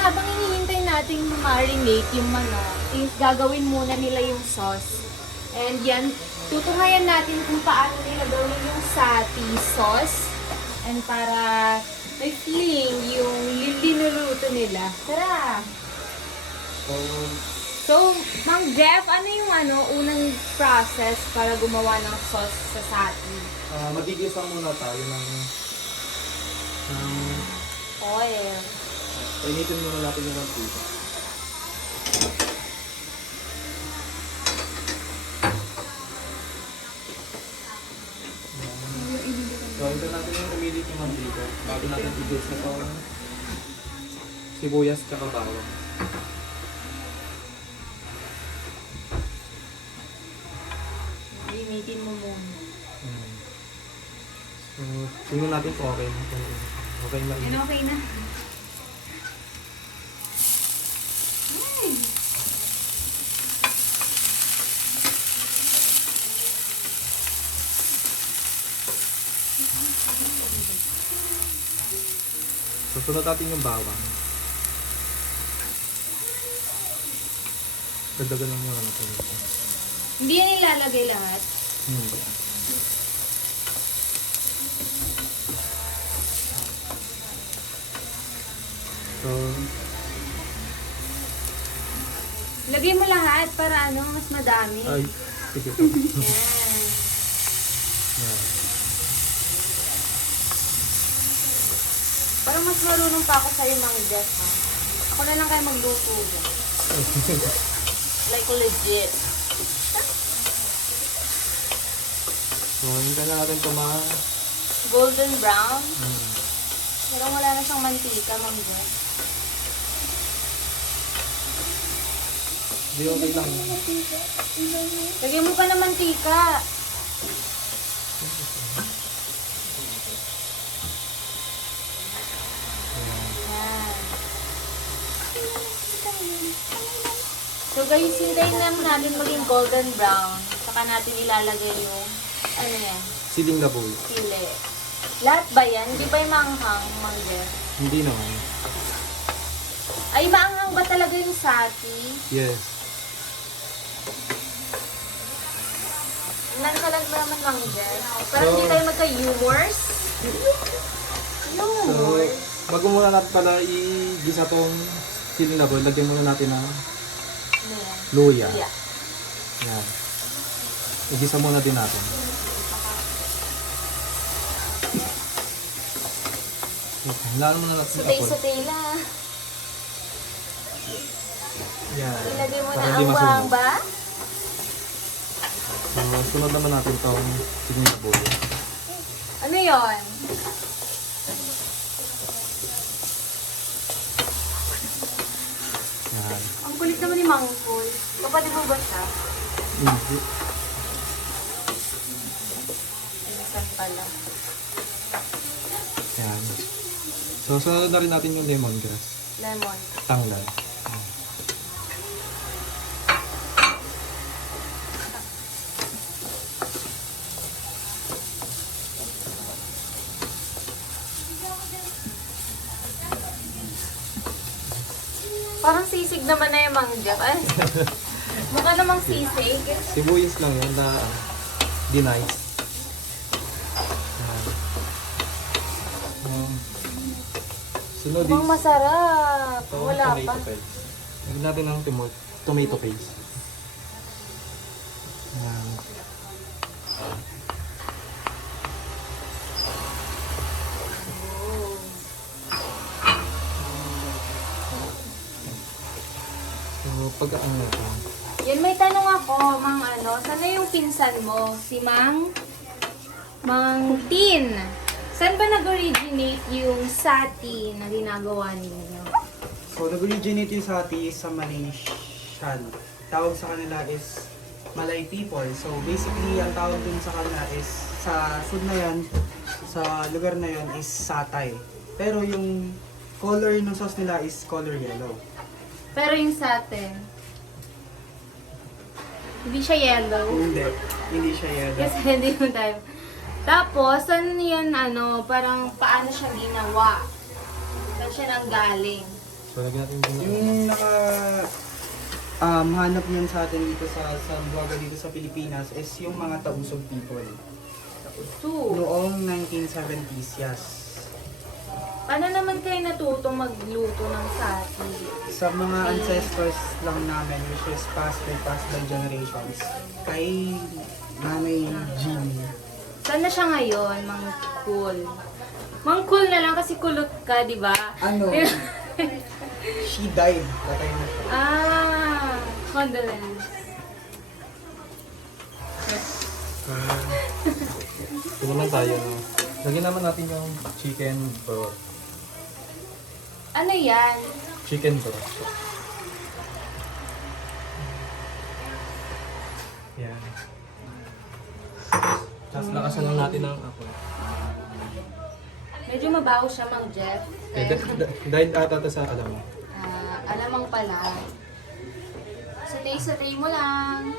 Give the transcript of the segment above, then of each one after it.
habang hinihintay natin marinate yung manok, is gagawin muna nila yung sauce. And yan, tutungayan natin kung paano nila gawin yung sati sauce. And para may feeling yung linuluto nila. Tara! So, Mang Jeff, ano yung unang process para gumawa ng sauce sa sati? Magigisa muna tayo ng Oil. painitin muna natin yung mantika. So, ito natin yung umilit yung mantika bago natin i-juice na ito sibuyas tsaka bawang. Limitin mo muna. So, tingnan natin kung okay. Okay na. Yan, okay na. Ay. Susunod natin yung bawang. Dagdagan lang muna natin ito. Hindi yan ilalagay lahat. Hindi. So, Lagay mo lahat para mas madami. ay, sige po. Yan. Yan. Parang mas marunong pa ako sa'yo, Mang Jeff, ha? Ako na lang kayo magluto dyan. Like legit. So, hintayin na natin ito Golden brown. Pero wala na siyang mantika, Mang Jeff. Hindi, okay lang. Lagyan mo pa ng mantika. Yan. So guys, hintayin lang natin maging golden brown. Saka natin ilalagay yung, yan, Siling na bowl. sili. Lahat ba yan? Hindi ba yung maanghang, Mang Jeff? Hindi naman. Ay, maanghang ba talaga yung sati? Yes. Nansalag naman, Mang Jeff. Pero hindi tayo magka-humors. So, Humors? bago muna natin pala i-gisa tong siling na bowl, lagyan muna natin ng Ano yan? luya. Yeah. Yan. I-gisa muna din natin. Hilaan muna natin yung apple. Sutay-sutay lang. Yan. Ilagay mo Para na hindi ang masunog. wang ba? So, sunod naman natin itong siling na bowl. Ano yon? Yan. Ang kulit naman ni Mang Paul. Kapatid mo ba siya? Hindi. Minsan pala. Yan. So, sunod na rin natin yung lemongrass. Lemon. Tanggal. Parang sisig naman na yung Mang Jeff. Ay, mukha namang sisig. Sibuyas lang yan na dinice. Yan. Sunod Mukhang is masarap. ito, Wala pa. tomato paste. Lagyan natin ng tomato paste. Yan. So, pag ano ito, Yan, may tanong ako, sana yung pinsan mo? Si Mang Tin. Saan ba nag-originate yung sati na ginagawa ninyo? So, nag-originate yung sati sa Malaysian. Tawag sa kanila is Malay people. So, basically, ang tawag dun sa kanila is, sa food na yan, sa lugar na yan is satay. Pero yung color ng sauce nila is color yellow. Pero yung sa atin, hindi siya yellow. Hindi siya yellow. Kasi hindi mo tayo. Tapos, ano yan, parang paano siya ginawa? Saan siya nanggaling? So, lagyan natin yung Yung hanap niyan sa atin dito sa Buwaga dito sa Pilipinas is yung mga Tausug people. So, Noong 1970s, yes. paano naman kayo natutong magluto ng sati? Sa mga ancestors lang namin, which is passed by generations. Kay Nanay Jean. Saan na siya ngayon, Mang Cool? Mang Cool na lang kasi kulot ka, di ba? Ano? She died. Patay na siya. Condolence. Ito naman tayo, no? Lagyan naman natin yung chicken broth. Ano yan? Chicken broth. Yan. Tapos lakasan lang natin ng apoy. Medyo mabaho siya, Mang Jeff. Dahil ata ito sa alam mo. Alamang pala. Satay mo lang.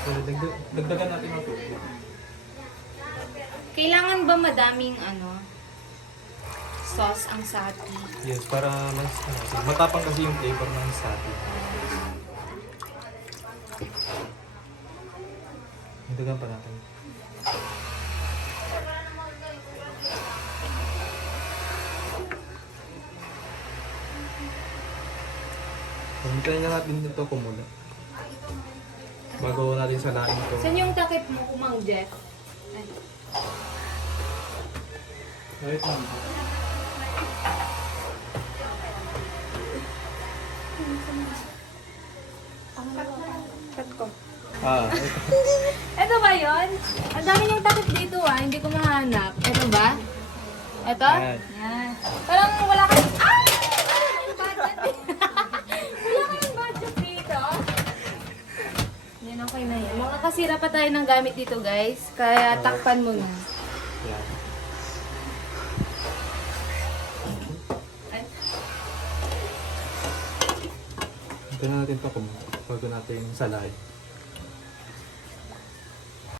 So, dagdagan natin ng tubig. Kailangan ba madaming sauce ang sati? Yes, para mas matapang kasi yung flavor ng sati. Dagdagan pa natin. Hintayin na natin ito kumulo. Bago natin salain ito. Saan yung takip mo, Mang Jeff? Ay. Wait lang. Cut ko. Ito. Ito ba yun? Ang dami niyang takip dito hindi ko mahanap. Ito ba? Ito? Yan. Yan. Parang wala kayong... Ah! Yung budget dito. Wala kayong budget dito. Yan, okay na yan. Makakasira pa tayo ng gamit dito, guys. Kaya takpan mo na. Yan. Ay. Hintayin na natin ito kumulo bago natin salain.